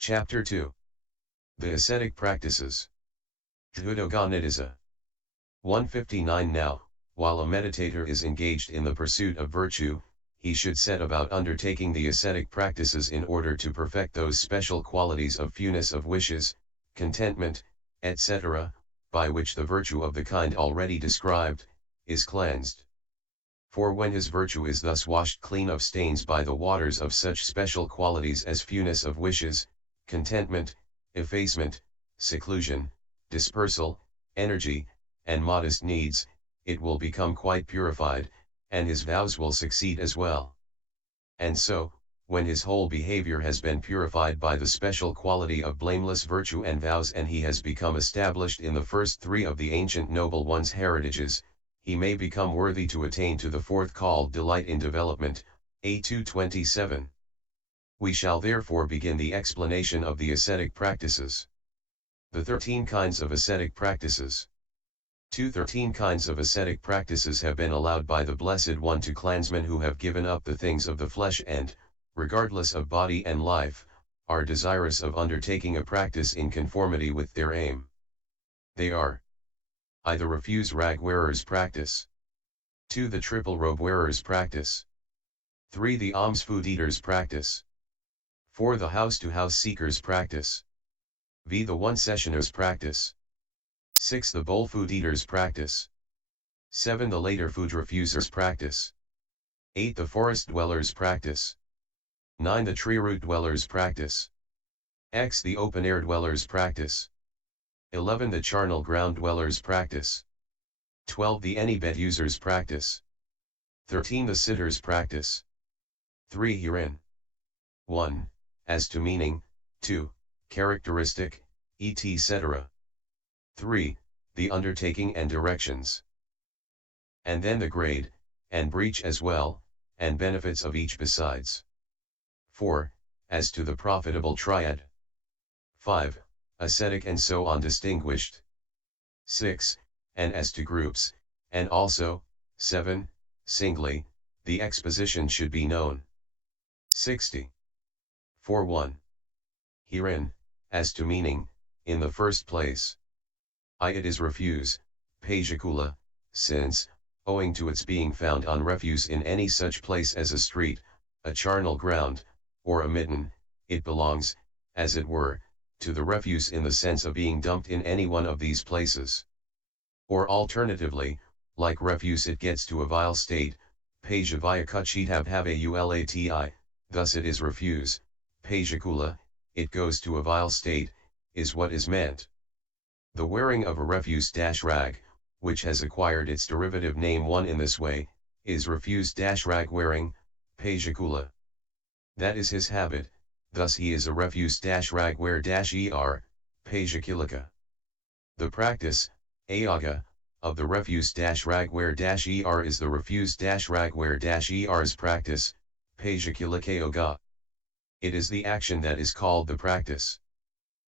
Chapter 2. The Ascetic Practices. Dhutaòga-niddesa. 159. Now, while a meditator is engaged in the pursuit of virtue, he should set about undertaking the ascetic practices in order to perfect those special qualities of fewness of wishes, contentment, etc., by which the virtue of the kind already described, is cleansed. For when his virtue is thus washed clean of stains by the waters of such special qualities as fewness of wishes, contentment, effacement, seclusion, dispersal, energy, and modest needs, it will become quite purified, and his vows will succeed as well. And so, when his whole behavior has been purified by the special quality of blameless virtue and vows, and he has become established in the first three of the ancient noble one's heritages, he may become worthy to attain to the fourth called delight in development, A227. We shall therefore begin the explanation of the ascetic practices. The 13 kinds of ascetic practices. 13 kinds of ascetic practices have been allowed by the Blessed One to clansmen who have given up the things of the flesh and, regardless of body and life, are desirous of undertaking a practice in conformity with their aim. They are: I. The refuse rag wearer's practice. 2. The triple robe wearer's practice. 3. The alms food eater's practice. 4. The house-to-house seeker's practice. V. The one-sessioner's practice. 6. The bowl food eater's practice. 7. The later food refuser's practice. 8. The forest dweller's practice. 9. The tree root dweller's practice. X. The open-air dweller's practice. 11. The charnel ground dweller's practice. 12. The any bed user's practice. 13. The sitter's practice. 3. Herein. 1. As to meaning. 2. Characteristic, etc. 3. The undertaking and directions. And then the grade, and breach as well, and benefits of each besides. 4. As to the profitable triad. 5. Ascetic and so on distinguished. 6. And as to groups, and also, 7. Singly, the exposition should be known. 60. 4.1. Herein, as to meaning, in the first place. It is refuse, pajikula, since, owing to its being found on refuse in any such place as a street, a charnel ground, or a midden, it belongs, as it were, to the refuse in the sense of being dumped in any one of these places. Or alternatively, like refuse it gets to a vile state, pajavayakachitavhavaulati, thus it is refuse, pajikula, it goes to a vile state, is what is meant. The wearing of a refuse-rag, which has acquired its derivative name one in this way, is refuse-rag wearing, pajikula. That is his habit, thus he is a refuse-rag wear-er, pajikulika. The practice, ayaga, of the refuse-rag wear-er is the refuse-rag wear-er's practice, pajikulikayoga. It is the action that is called the practice.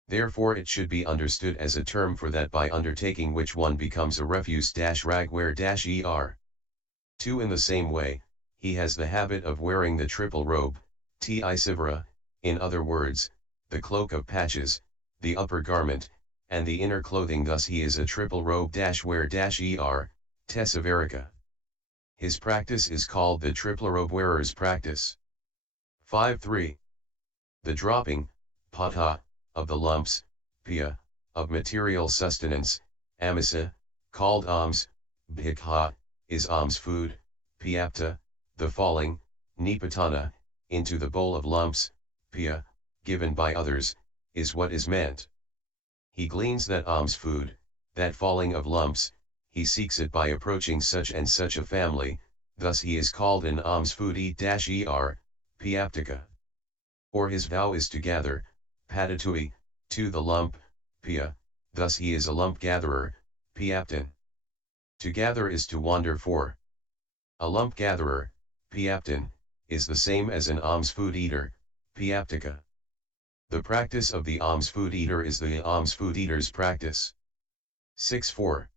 Therefore it should be understood as a term for that by undertaking which one becomes a refuse-rag wear-er. 2. In the same way, he has the habit of wearing the triple robe, tisivara, in other words, the cloak of patches, the upper garment, and the inner clothing, thus he is a triple robe wear-er, tesivarika. His practice is called the triple robe wearer's practice. 5.3. The dropping, pata, of the lumps, pia, of material sustenance, amasa, called alms, bhikha, is alms food, piapta, the falling, nipatana, into the bowl of lumps, pia, given by others, is what is meant. He gleans that alms food, that falling of lumps, he seeks it by approaching such and such a family, thus he is called an alms foodie-er, piaptika. Or his vow is to gather, patatui, to the lump, pia, thus he is a lump gatherer, piaptin. To gather is to wander for. A lump gatherer, piaptin, is the same as an alms food eater, piaptika. The practice of the alms food eater is the alms food eater's practice. 6.4.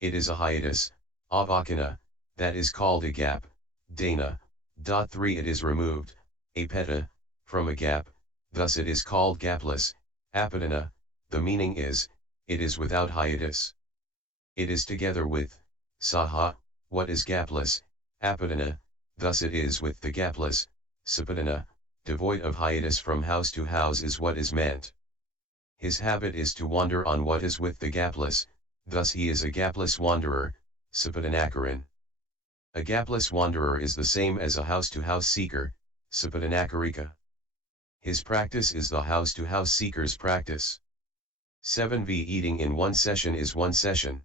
It is a hiatus, avakana, that is called a gap, dana. 3. It is removed, apeta, from a gap, thus it is called gapless, apadana, the meaning is, it is without hiatus. It is together with, saha, what is gapless, apadana, thus it is with the gapless, sapadana, devoid of hiatus from house to house is what is meant. His habit is to wander on what is with the gapless, thus he is a gapless wanderer, sapadanakaran. A gapless wanderer is the same as a house-to-house seeker, sapadanakarika. His practice is the house-to-house seeker's practice. 7v Eating in one session is one session.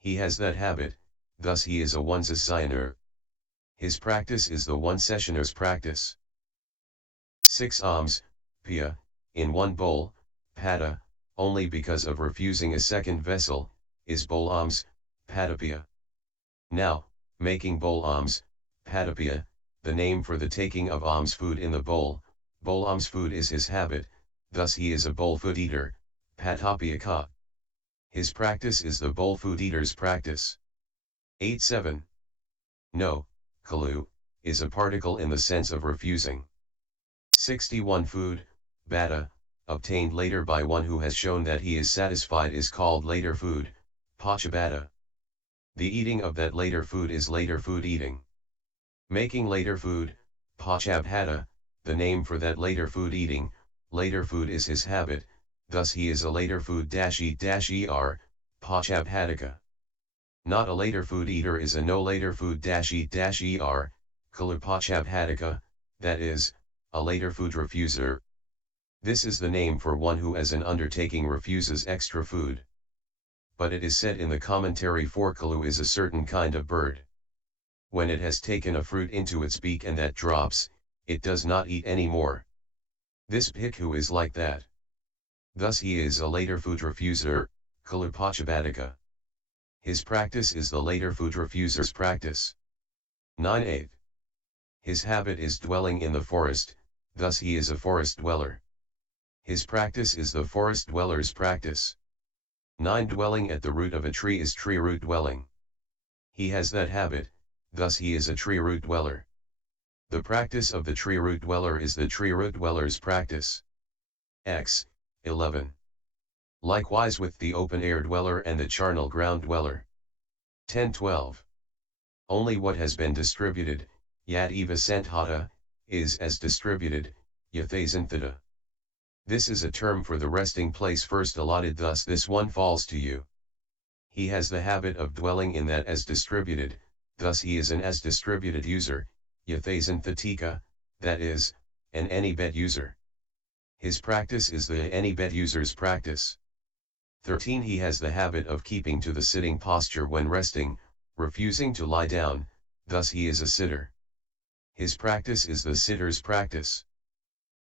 He has that habit, thus he is a one-sessioner. His practice is the one-sessioner's practice. 6 alms, pia, in one bowl, pada, only because of refusing a second vessel, is bowl alms, padapia. Now, making bowl alms, padapia, the name for the taking of alms food in the bowl alms food is his habit, thus he is a bowl food eater, patapiyaka. His practice is the bowl food eater's practice. 8-7. No, kalu, is a particle in the sense of refusing. 61 Food, bada, obtained later by one who has shown that he is satisfied is called later food, pachabada. The eating of that later food is later food eating. Making later food, pachabhata, the name for that later food eating, later food is his habit, thus he is a later food -eat-er, pachabhatika. Not a later food eater is a no later food -eat-er, kalupachabhatika, that is, a later food refuser. This is the name for one who as an undertaking refuses extra food. But it is said in the commentary for kalu is a certain kind of bird. When it has taken a fruit into its beak and that drops, it does not eat any more. This bhikkhu is like that. Thus he is a later food refuser, kalupachabhatika. His practice is the later food refuser's practice. 9-8. His habit is dwelling in the forest, thus he is a forest dweller. His practice is the forest dweller's practice. 9 Dwelling at the root of a tree is tree root dwelling. He has that habit, thus he is a tree root dweller. The practice of the tree root dweller is the tree root dweller's practice. 11. Likewise with the open air dweller and the charnel ground dweller. 10-12. Only what has been distributed, yad eva santhata, is as distributed, yathasanthata. This is a term for the resting place first allotted, thus this one falls to you. He has the habit of dwelling in that as distributed, thus he is an as distributed user, yathasanthatika, that is, an any bed user. His practice is the any bed user's practice. 13 He has the habit of keeping to the sitting posture when resting, refusing to lie down, thus he is a sitter. His practice is the sitter's practice.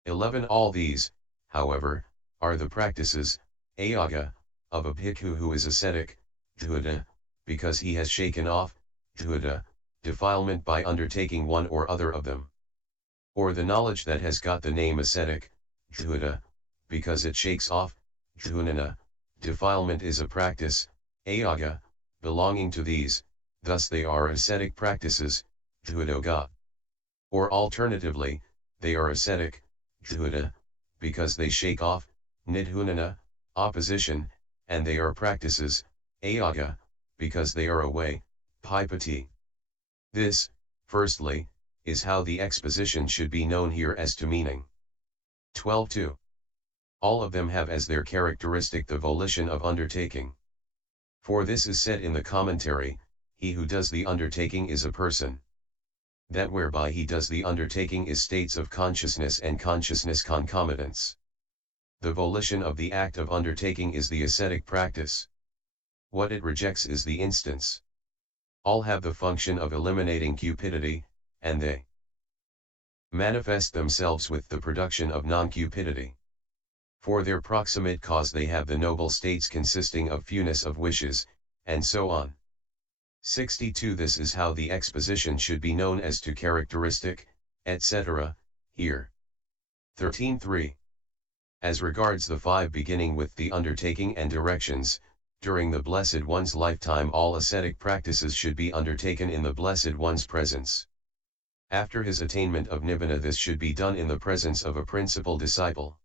11 All these, however, are the practices, ayaga, of a bhikkhu who is ascetic, dhuta, because he has shaken off, dhuta, defilement by undertaking one or other of them. Or the knowledge that has got the name ascetic, dhuta, because it shakes off, dhunana, defilement is a practice, ayaga, belonging to these, thus they are ascetic practices, dhutaòga. Or alternatively, they are ascetic, dhuta, because they shake off, nidhunana, opposition, and they are practices, ayaga, because they are away, pipati. This, firstly, is how the exposition should be known here as to meaning. 12-2. All of them have as their characteristic the volition of undertaking. For this is said in the commentary, he who does the undertaking is a person. That whereby he does the undertaking is states of consciousness and consciousness concomitants. The volition of the act of undertaking is the ascetic practice. What it rejects is the instance. All have the function of eliminating cupidity, and they manifest themselves with the production of non-cupidity. For their proximate cause they have the noble states consisting of fewness of wishes, and so on. 62 This is how the exposition should be known as to characteristic, etc., here. 13.3. As regards the 5 beginning with the undertaking and directions, during the Blessed One's lifetime all ascetic practices should be undertaken in the Blessed One's presence. After his attainment of nibbana, this should be done in the presence of a principal disciple.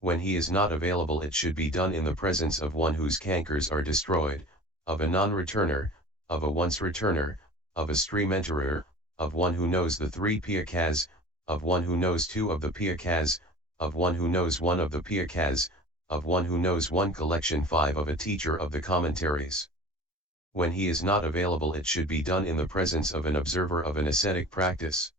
When he is not available, it should be done in the presence of one whose cankers are destroyed, of a non-returner, of a once-returner, of a stream enterer, of one who knows the 3 piyakas, of one who knows 2 of the piyakas, of one who knows 1 of the piyakas, of one who knows 1 collection 5 of a teacher of the commentaries. When he is not available, it should be done in the presence of an observer of an ascetic practice.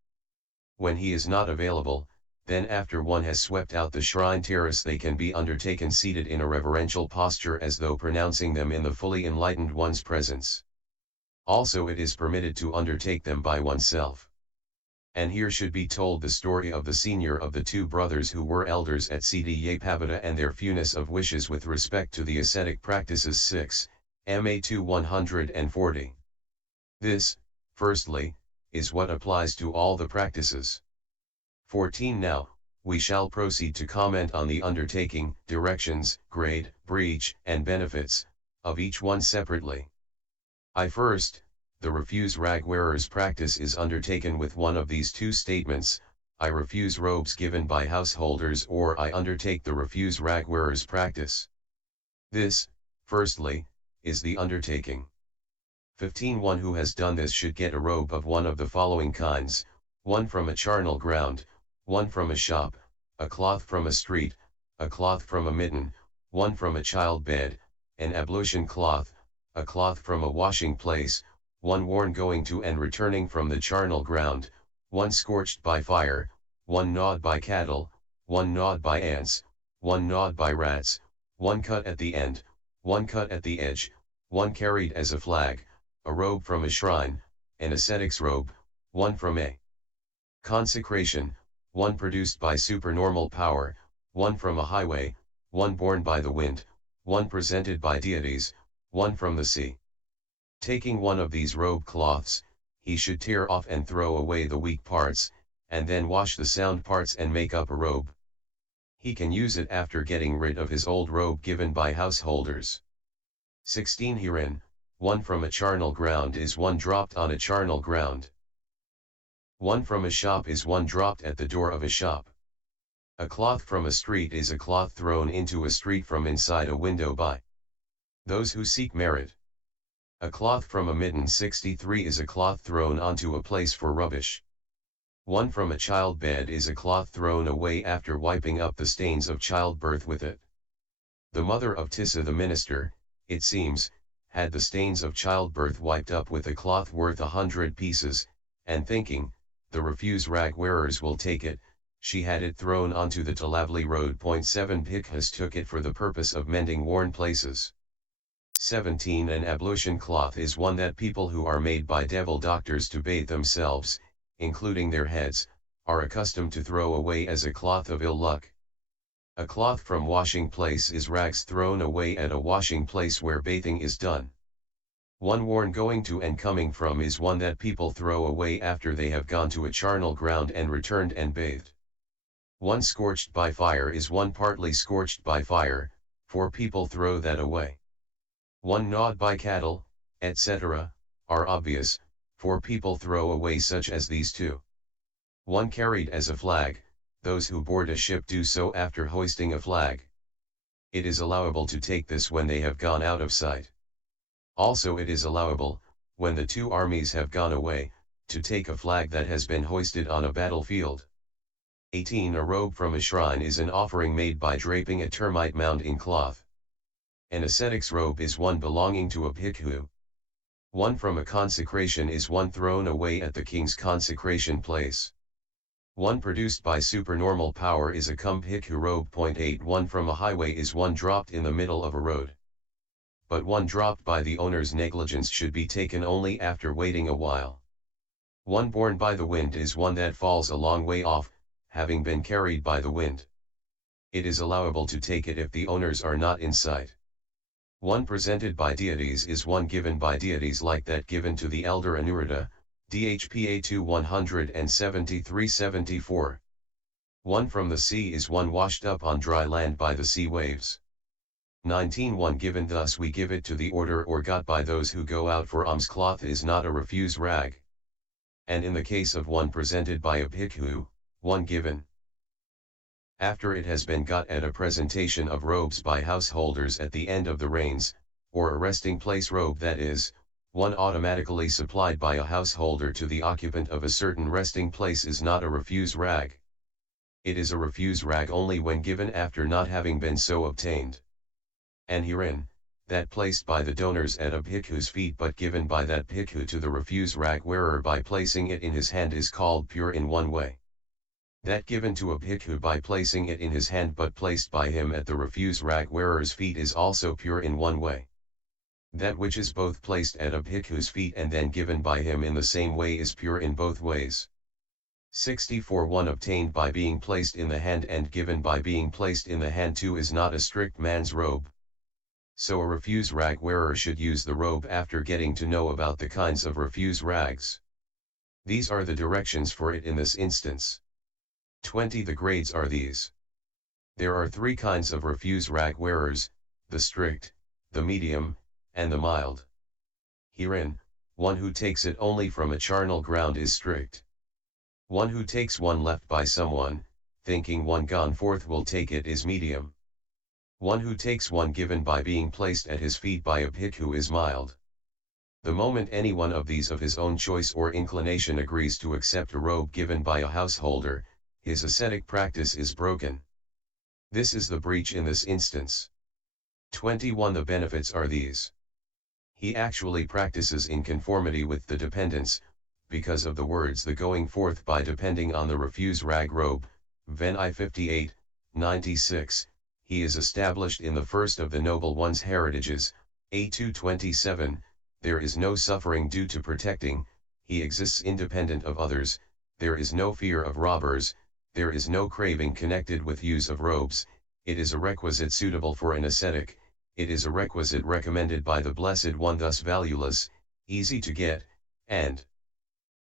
When he is not available, then after one has swept out the shrine terrace, they can be undertaken seated in a reverential posture as though pronouncing them in the fully enlightened one's presence. Also it is permitted to undertake them by oneself. And here should be told the story of the senior of the 2 brothers who were elders at Siddhiyapavada and their fewness of wishes with respect to the ascetic practices. 6, Ma 2 140. This, firstly, is what applies to all the practices. 14. Now, we shall proceed to comment on the undertaking, directions, grade, breach, and benefits, of each one separately. First, the refuse rag wearer's practice is undertaken with one of these 2 statements: I refuse robes given by householders, or I undertake the refuse rag wearer's practice. This, firstly, is the undertaking. 15. One who has done this should get a robe of one of the following kinds: 1 from a charnel ground, 1 from a shop, a cloth from a street, a cloth from a midden, 1 from a child bed, an ablution cloth, a cloth from a washing place, 1 worn going to and returning from the charnel ground, 1 scorched by fire, 1 gnawed by cattle, 1 gnawed by ants, 1 gnawed by rats, 1 cut at the end, 1 cut at the edge, 1 carried as a flag, a robe from a shrine, an ascetic's robe, 1 from a consecration, 1 produced by supernormal power, 1 from a highway, 1 borne by the wind, 1 presented by deities, 1 from the sea. Taking one of these robe cloths, he should tear off and throw away the weak parts, and then wash the sound parts and make up a robe. He can use it after getting rid of his old robe given by householders. 16. Herein, 1 from a charnel ground is 1 dropped on a charnel ground. 1 from a shop is 1 dropped at the door of a shop. A cloth from a street is a cloth thrown into a street from inside a window by those who seek merit. A cloth from a midden 63 is a cloth thrown onto a place for rubbish. 1 from a child bed is a cloth thrown away after wiping up the stains of childbirth with it. The mother of Tissa the minister, it seems, had the stains of childbirth wiped up with a cloth worth 100 pieces, and thinking, the refuse rag wearers will take it, she had it thrown onto the Talavli road. 7 Bhikkhus took it for the purpose of mending worn places. 17 An ablution cloth is 1 that people who are made by devil doctors to bathe themselves, including their heads, are accustomed to throw away as a cloth of ill luck. A cloth from washing place is rags thrown away at a washing place where bathing is done. 1 worn going to and coming from is 1 that people throw away after they have gone to a charnel ground and returned and bathed. 1 scorched by fire is 1 partly scorched by fire, for people throw that away. 1 gnawed by cattle, etc., are obvious, for people throw away such as these 2. 1 carried as a flag, those who board a ship do so after hoisting a flag. It is allowable to take this when they have gone out of sight. Also it is allowable, when the 2 armies have gone away, to take a flag that has been hoisted on a battlefield. 18 A robe from a shrine is an offering made by draping a termite mound in cloth. An ascetic's robe is 1 belonging to a bhikkhu. 1 from a consecration is 1 thrown away at the king's consecration place. 1 produced by supernormal power is a bhikkhu robe. 8 1 from a highway is 1 dropped in the middle of a road. But 1 dropped by the owner's negligence should be taken only after waiting a while. 1 borne by the wind is 1 that falls a long way off, having been carried by the wind. It is allowable to take it if the owners are not in sight. 1 presented by deities is 1 given by deities like that given to the elder Anuruddha, DHPA 2 173-74. 1 from the sea is 1 washed up on dry land by the sea waves. 19 1 given thus we give it to the order or got by those who go out for alms. Cloth is not a refuse rag. and in the case of one presented by a bhikkhu, one given. After it has been got at a presentation of robes by householders at the end of the reigns, or a resting place robe, that is, one automatically supplied by a householder to the occupant of a certain resting place, is not a refuse rag. It is a refuse rag only when given after not having been so obtained. And herein, that placed by the donors at a bhikkhu's feet but given by that bhikkhu to the refuse rag wearer by placing it in his hand is called pure in one way. That given to a bhikkhu by placing it in his hand but placed by him at the refuse rag wearer's feet is also pure in one way. That which is both placed at a bhikkhu's feet and then given by him in the same way is pure in both ways. 64 One obtained by being placed in the hand and given by being placed in the hand too is not a strict man's robe. So a refuse rag wearer should use the robe after getting to know about the kinds of refuse rags. These are the directions for it in this instance. 20 The grades are these. There are 3 kinds of refuse rag wearers, the strict, the medium, and the mild. Herein, one who takes it only from a charnel ground is strict. One who takes one left by someone, thinking one gone forth will take it, is medium. One who takes one given by being placed at his feet by a bhikkhu is mild. The moment any one of these of his own choice or inclination agrees to accept a robe given by a householder, his ascetic practice is broken. This is the breach in this instance. 21 The benefits are these. He actually practices in conformity with the dependence, because of the words the going forth by depending on the refuse rag robe, Ven I 58, 96, he is established in the first of the noble one's heritages, A 227, there is no suffering due to protecting, he exists independent of others, there is no fear of robbers, there is no craving connected with use of robes, it is a requisite suitable for an ascetic, it is a requisite recommended by the Blessed One, thus valueless, easy to get, and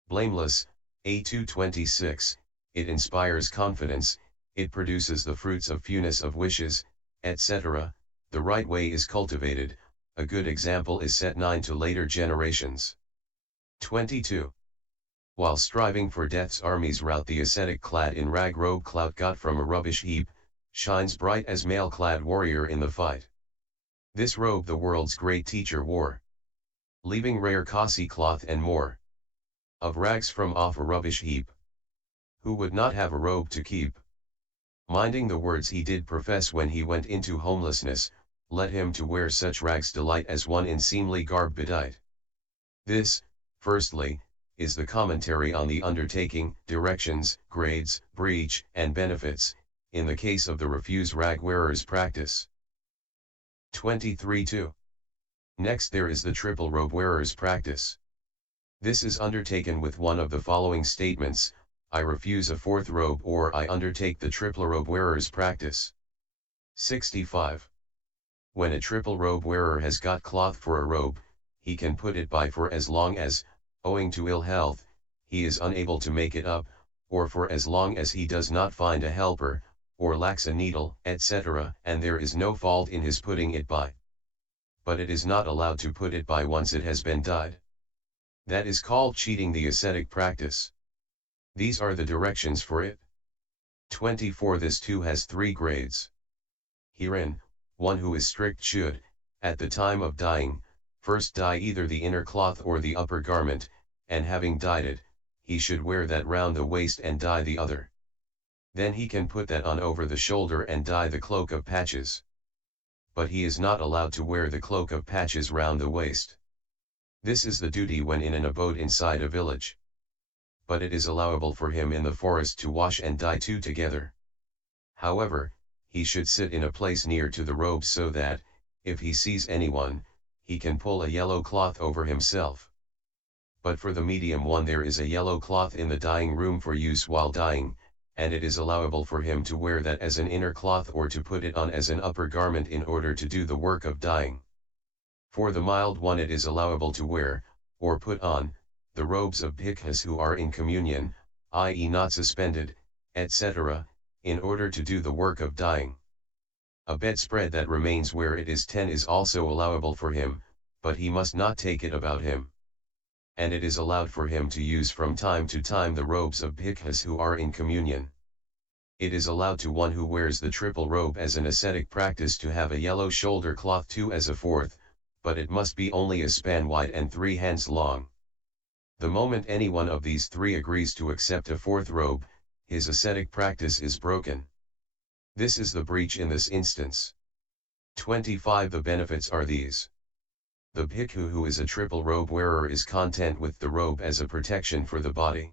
blameless, A 226, it inspires confidence, it produces the fruits of fewness of wishes, etc., the right way is cultivated, a good example is set 9 to later generations. 22. While striving for death's army's rout, the ascetic clad in rag robe clout got from a rubbish heap, shines bright as mail-clad warrior in the fight. This robe the world's great teacher wore, leaving rare kasi cloth and more of rags from off a rubbish heap. Who would not have a robe to keep? Minding the words he did profess when he went into homelessness, let him to wear such rags delight as one in seemly garb bedight. This, firstly, is the commentary on the undertaking, directions, grades, breach, and benefits, in the case of the refuse rag wearer's practice. 23-2. Next there is the triple robe wearer's practice. This is undertaken with one of the following statements: I refuse a fourth robe, or I undertake the triple robe wearer's practice. 65. When a triple robe wearer has got cloth for a robe, he can put it by for as long as, owing to ill health, he is unable to make it up, or for as long as he does not find a helper, or lacks a needle, etc., and there is no fault in his putting it by. But it is not allowed to put it by once it has been dyed. That is called cheating the ascetic practice. These are the directions for it. 24. This too has 3 grades. Herein, one who is strict should, at the time of dyeing, first dye either the inner cloth or the upper garment, and having dyed it, he should wear that round the waist and dye the other. Then he can put that on over the shoulder and dye the cloak of patches. But he is not allowed to wear the cloak of patches round the waist. This is the duty when in an abode inside a village. But it is allowable for him in the forest to wash and dye 2 together. However, he should sit in a place near to the robe so that, if he sees anyone, he can pull a yellow cloth over himself. But for the medium one there is a yellow cloth in the dyeing room for use while dyeing, and it is allowable for him to wear that as an inner cloth or to put it on as an upper garment in order to do the work of dyeing. For the mild one it is allowable to wear, or put on, the robes of bhikkhus who are in communion, i.e. not suspended, etc., in order to do the work of dyeing. A bedspread that remains where it is 10 is also allowable for him, but he must not take it about him. and it is allowed for him to use from time to time the robes of bhikkhus who are in communion. It is allowed to one who wears the triple robe as an ascetic practice to have a yellow shoulder cloth too as a fourth, but it must be only a span wide and 3 hands long. The moment any one of these 3 agrees to accept a fourth robe, his ascetic practice is broken. This is the breach in this instance. 25. The benefits are these. The bhikkhu who is a triple robe wearer is content with the robe as a protection for the body.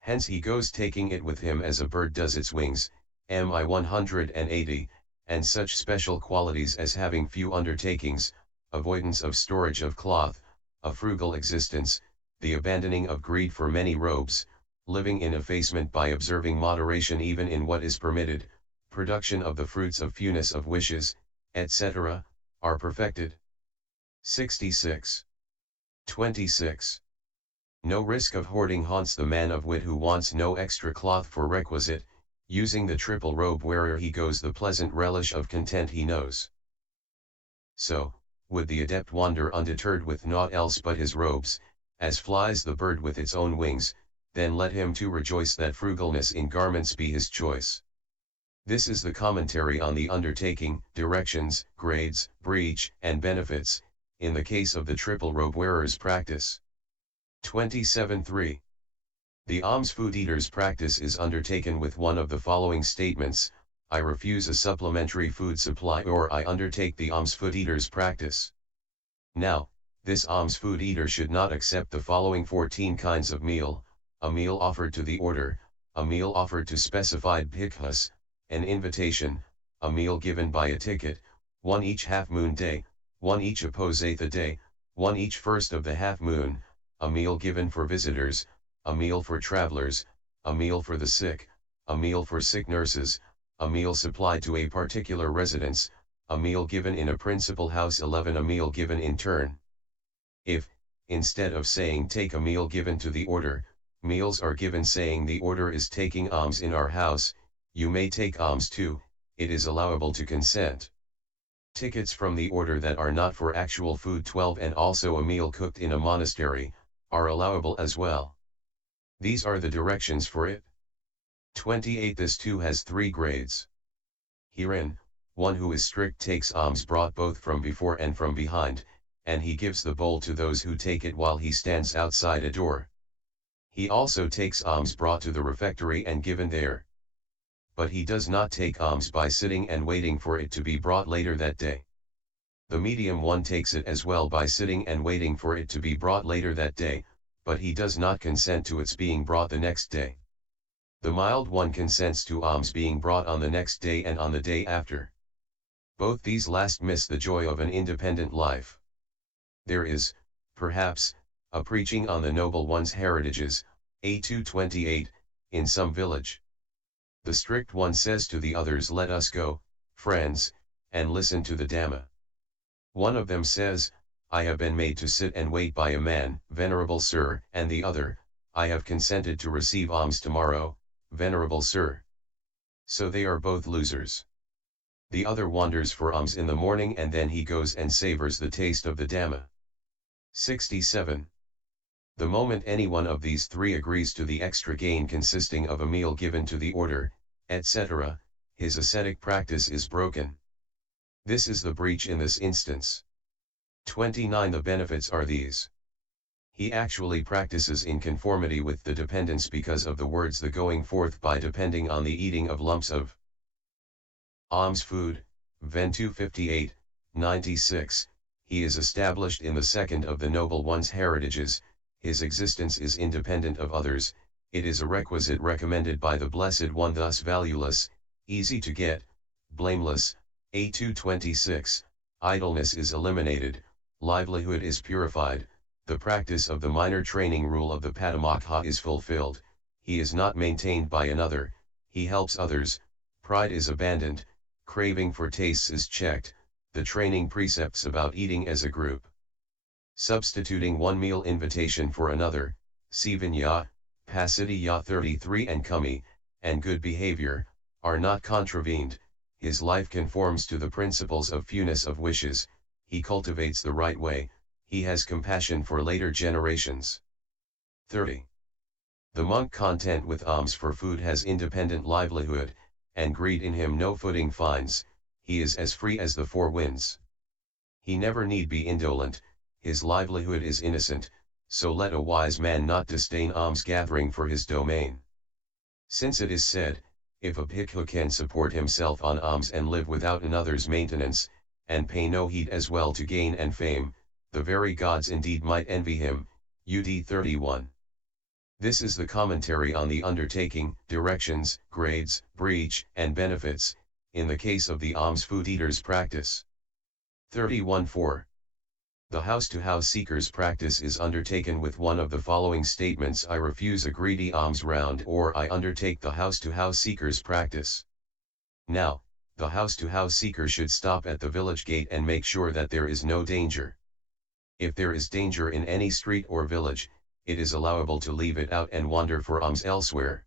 Hence he goes taking it with him as a bird does its wings, MI 180, and such special qualities as having few undertakings, avoidance of storage of cloth, a frugal existence, the abandoning of greed for many robes, living in effacement by observing moderation even in what is permitted, production of the fruits of fewness of wishes, etc., are perfected. 66. 26. No risk of hoarding haunts the man of wit who wants no extra cloth for requisite, using the triple robe where'er he goes the pleasant relish of content he knows. So, would the adept wander undeterred with naught else but his robes, as flies the bird with its own wings, then let him too rejoice that frugalness in garments be his choice. This is the commentary on the undertaking, directions, grades, breach, and benefits, in the case of the triple robe wearer's practice. 27.3. The alms food eater's practice is undertaken with one of the following statements: I refuse a supplementary food supply, or I undertake the alms food eater's practice. Now, this alms food eater should not accept the following 14 kinds of meal: a meal offered to the order, a meal offered to specified bhikkhus, an invitation, a meal given by a ticket, one each half-moon day, one each apposatha day, one each first of the half-moon, a meal given for visitors, a meal for travelers, a meal for the sick, a meal for sick nurses, a meal supplied to a particular residence, a meal given in a principal house. 11. A meal given in turn. If, instead of saying take a meal given to the order, meals are given saying the order is taking alms in our house, you may take alms too, it is allowable to consent. Tickets from the order that are not for actual food. 12. And also a meal cooked in a monastery, are allowable as well. These are the directions for it. 28. This too has 3 grades. Herein, one who is strict takes alms brought both from before and from behind, and he gives the bowl to those who take it while he stands outside a door. He also takes alms brought to the refectory and given there. But he does not take alms by sitting and waiting for it to be brought later that day. The medium one takes it as well by sitting and waiting for it to be brought later that day, but he does not consent to its being brought the next day. The mild one consents to alms being brought on the next day and on the day after. Both these last miss the joy of an independent life. There is, perhaps, a preaching on the noble one's heritages, A228, in some village. The strict one says to the others, let us go, friends, and listen to the Dhamma. One of them says, I have been made to sit and wait by a man, venerable sir, and the other, I have consented to receive alms tomorrow, venerable sir. So they are both losers. The other wanders for alms in the morning and then he goes and savors the taste of the Dhamma. 67. The moment any one of these 3 agrees to the extra gain consisting of a meal given to the order, etc., his ascetic practice is broken. This is the breach in this instance. 29. The benefits are these. He actually practices in conformity with the dependence because of the words the going forth by depending on the eating of lumps of alms food, Ven 258, 96, he is established in the second of the noble one's heritages, his existence is independent of others, it is a requisite recommended by the Blessed One, thus valueless, easy to get, blameless, A226, idleness is eliminated, livelihood is purified, the practice of the minor training rule of the Patimokha is fulfilled, he is not maintained by another, he helps others, pride is abandoned, craving for tastes is checked, the training precepts about eating as a group. Substituting one meal invitation for another, Sivanya, Pasitiya 33 and Kumi, and good behavior, are not contravened, his life conforms to the principles of fewness of wishes, he cultivates the right way, he has compassion for later generations. 30. The monk content with alms for food has independent livelihood, and greed in him no footing finds, he is as free as the four winds. He never need be indolent, his livelihood is innocent, so let a wise man not disdain alms gathering for his domain. Since it is said, if a bhikkhu can support himself on alms and live without another's maintenance, and pay no heed as well to gain and fame, the very gods indeed might envy him. UD 31. This is the commentary on the undertaking, directions, grades, breach, and benefits, in the case of the alms food eater's practice. 31.4. The house-to-house seeker's practice is undertaken with one of the following statements: I refuse a greedy alms round, or I undertake the house-to-house seeker's practice. Now, the house-to-house seeker should stop at the village gate and make sure that there is no danger. If there is danger in any street or village, it is allowable to leave it out and wander for alms elsewhere.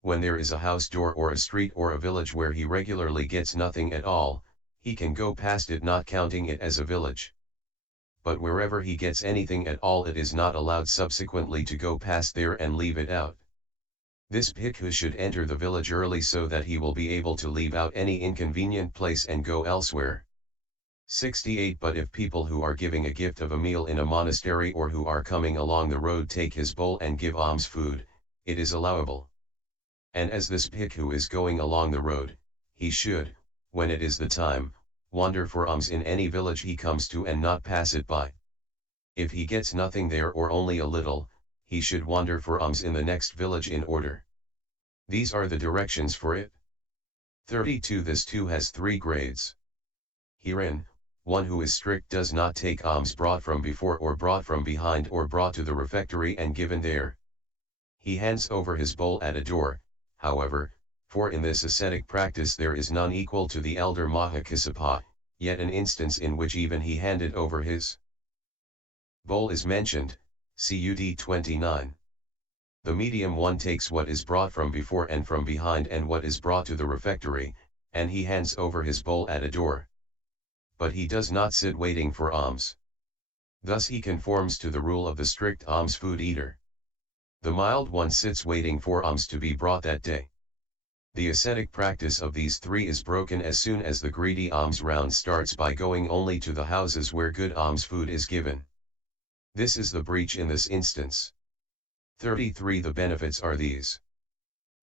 When there is a house door or a street or a village where he regularly gets nothing at all, he can go past it not counting it as a village. But wherever he gets anything at all, it is not allowed subsequently to go past there and leave it out. This bhikkhu should enter the village early so that he will be able to leave out any inconvenient place and go elsewhere. 68. But if people who are giving a gift of a meal in a monastery or who are coming along the road take his bowl and give alms food, it is allowable. And as this bhikkhu is going along the road, he should, when it is the time, wander for alms in any village he comes to and not pass it by. If he gets nothing there or only a little, he should wander for alms in the next village in order. These are the directions for it. 32. This too has 3 grades. Herein, one who is strict does not take alms brought from before or brought from behind or brought to the refectory and given there. He hands over his bowl at a door, however, for in this ascetic practice there is none equal to the elder Mahakassapa, yet an instance in which even he handed over his bowl is mentioned, CUD 29. The medium one takes what is brought from before and from behind and what is brought to the refectory, and he hands over his bowl at a door. But he does not sit waiting for alms. Thus he conforms to the rule of the strict alms food eater. The mild one sits waiting for alms to be brought that day. The ascetic practice of these 3 is broken as soon as the greedy alms round starts by going only to the houses where good alms food is given. This is the breach in this instance. 33. The benefits are these.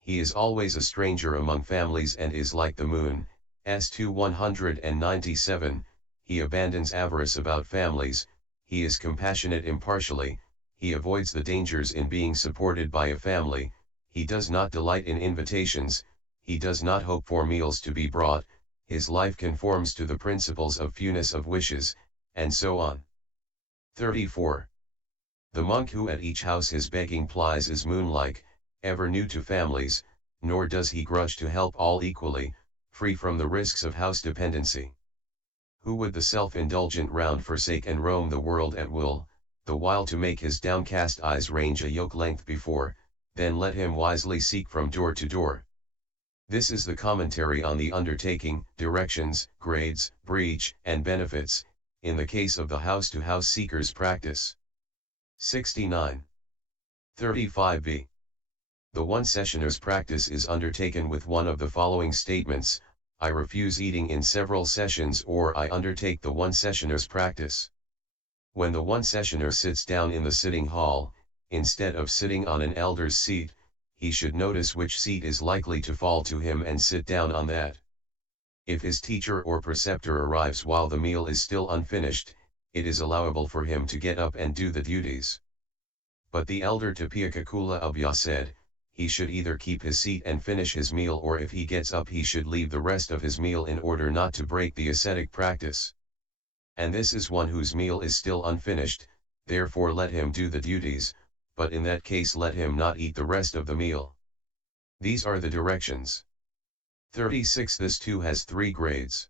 He is always a stranger among families and is like the moon, S2 197, he abandons avarice about families, he is compassionate impartially, he avoids the dangers in being supported by a family, he does not delight in invitations, he does not hope for meals to be brought, his life conforms to the principles of fewness of wishes, and so on. 34. The monk who at each house his begging plies is moon-like, ever new to families, nor does he grudge to help all equally, free from the risks of house dependency. Who would the self-indulgent round forsake and roam the world at will, the while to make his downcast eyes range a yoke length before, then let him wisely seek from door to door. This is the commentary on the undertaking, directions, grades, breach, and benefits, in the case of the house-to-house seeker's practice. 69. 35b. The one-sessioner's practice is undertaken with one of the following statements: I refuse eating in several sessions, or I undertake the one-sessioner's practice. When the one-sessioner sits down in the sitting hall, instead of sitting on an elder's seat, he should notice which seat is likely to fall to him and sit down on that. If his teacher or preceptor arrives while the meal is still unfinished, it is allowable for him to get up and do the duties. But the elder Tapiyakakula Abhya said, he should either keep his seat and finish his meal, or if he gets up he should leave the rest of his meal in order not to break the ascetic practice. And this is one whose meal is still unfinished, therefore let him do the duties, but in that case let him not eat the rest of the meal. These are the directions. 36. This too has 3 grades.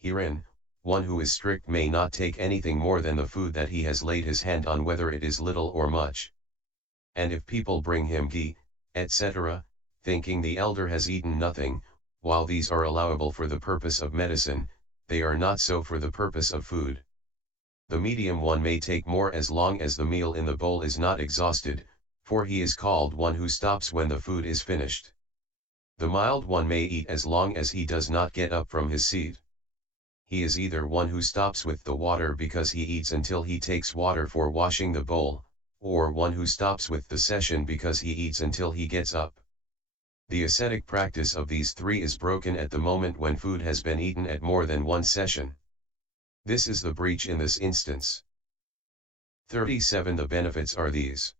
Herein, one who is strict may not take anything more than the food that he has laid his hand on, whether it is little or much. And if people bring him ghee, etc., thinking the elder has eaten nothing, while these are allowable for the purpose of medicine, they are not so for the purpose of food. The medium one may take more as long as the meal in the bowl is not exhausted, for he is called one who stops when the food is finished. The mild one may eat as long as he does not get up from his seat. He is either one who stops with the water because he eats until he takes water for washing the bowl, or one who stops with the session because he eats until he gets up. The ascetic practice of these three is broken at the moment when food has been eaten at more than one session. This is the breach in this instance. 37. The benefits are these.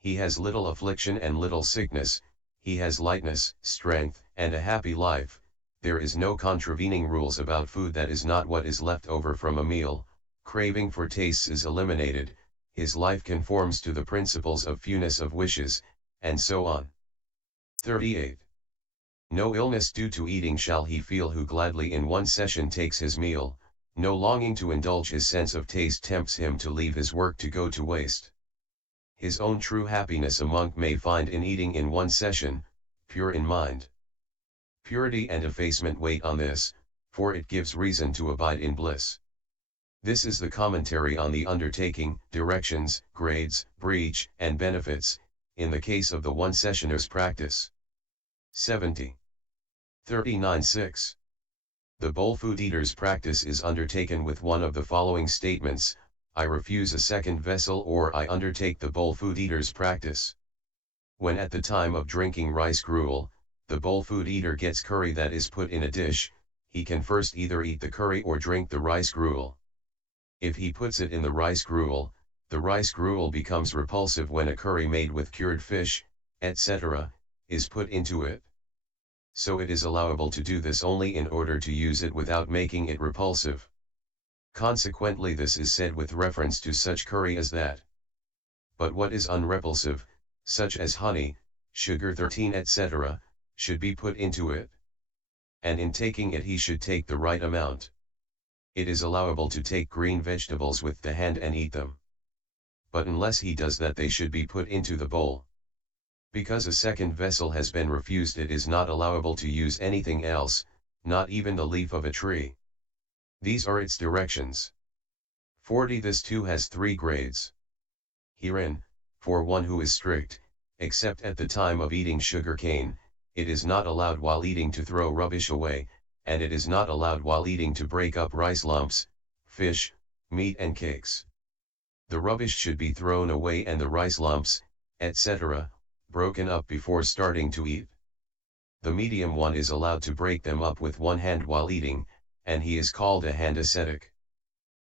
He has little affliction and little sickness, he has lightness, strength, and a happy life. There is no contravening rules about food that is not what is left over from a meal, craving for tastes is eliminated, his life conforms to the principles of fewness of wishes, and so on. 38. No illness due to eating shall he feel who gladly in one session takes his meal, no longing to indulge his sense of taste tempts him to leave his work to go to waste. His own true happiness a monk may find in eating in one session, pure in mind. Purity and effacement wait on this, for it gives reason to abide in bliss. This is the commentary on the undertaking, directions, grades, breach, and benefits, in the case of the one-sessioner's practice. 70. 39.6. The bowl food eater's practice is undertaken with one of the following statements: I refuse a second vessel, or I undertake the bowl food eater's practice. When at the time of drinking rice gruel, the bowl food eater gets curry that is put in a dish, he can first either eat the curry or drink the rice gruel. If he puts it in the rice gruel becomes repulsive when a curry made with cured fish, etc., is put into it. So it is allowable to do this only in order to use it without making it repulsive. Consequently, this is said with reference to such curry as that. But what is unrepulsive, such as honey, sugar 13, etc., should be put into it. And in taking it he should take the right amount. It is allowable to take green vegetables with the hand and eat them. But unless he does that, they should be put into the bowl. Because a second vessel has been refused, it is not allowable to use anything else, not even the leaf of a tree. These are its directions. 40. This too has 3 grades. Herein, for one who is strict, except at the time of eating sugar cane, it is not allowed while eating to throw rubbish away, and it is not allowed while eating to break up rice lumps, fish, meat and cakes. The rubbish should be thrown away and the rice lumps, etc., broken up before starting to eat. The medium one is allowed to break them up with one hand while eating, and he is called a hand ascetic.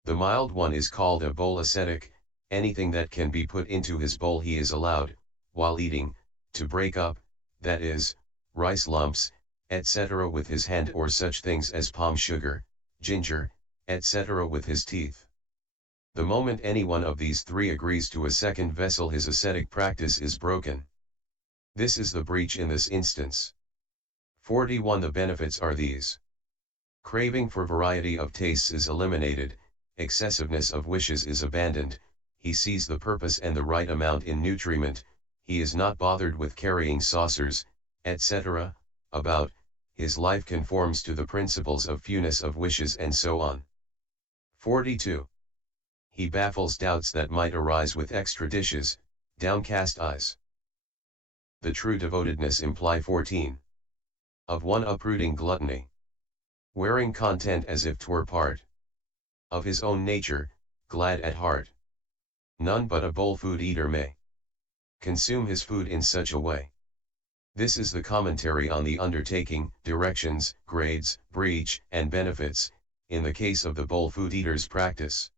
The mild one is called a bowl ascetic. Anything that can be put into his bowl he is allowed, while eating, to break up, that is, rice lumps, etc. with his hand, or such things as palm sugar, ginger, etc. with his teeth. The moment any one of these 3 agrees to a second vessel, his ascetic practice is broken. This is the breach in this instance. 41. The benefits are these. Craving for variety of tastes is eliminated, excessiveness of wishes is abandoned, he sees the purpose and the right amount in nutriment, he is not bothered with carrying saucers, etc., about, his life conforms to the principles of fewness of wishes, and so on. 42. He baffles doubts that might arise with extra dishes, downcast eyes. The true devotedness imply 14. Of one uprooting gluttony. Wearing content as if 'twere part of his own nature, glad at heart. None but a bowl food eater may consume his food in such a way. This is the commentary on the undertaking, directions, grades, breach, and benefits, in the case of the bowl food eater's practice.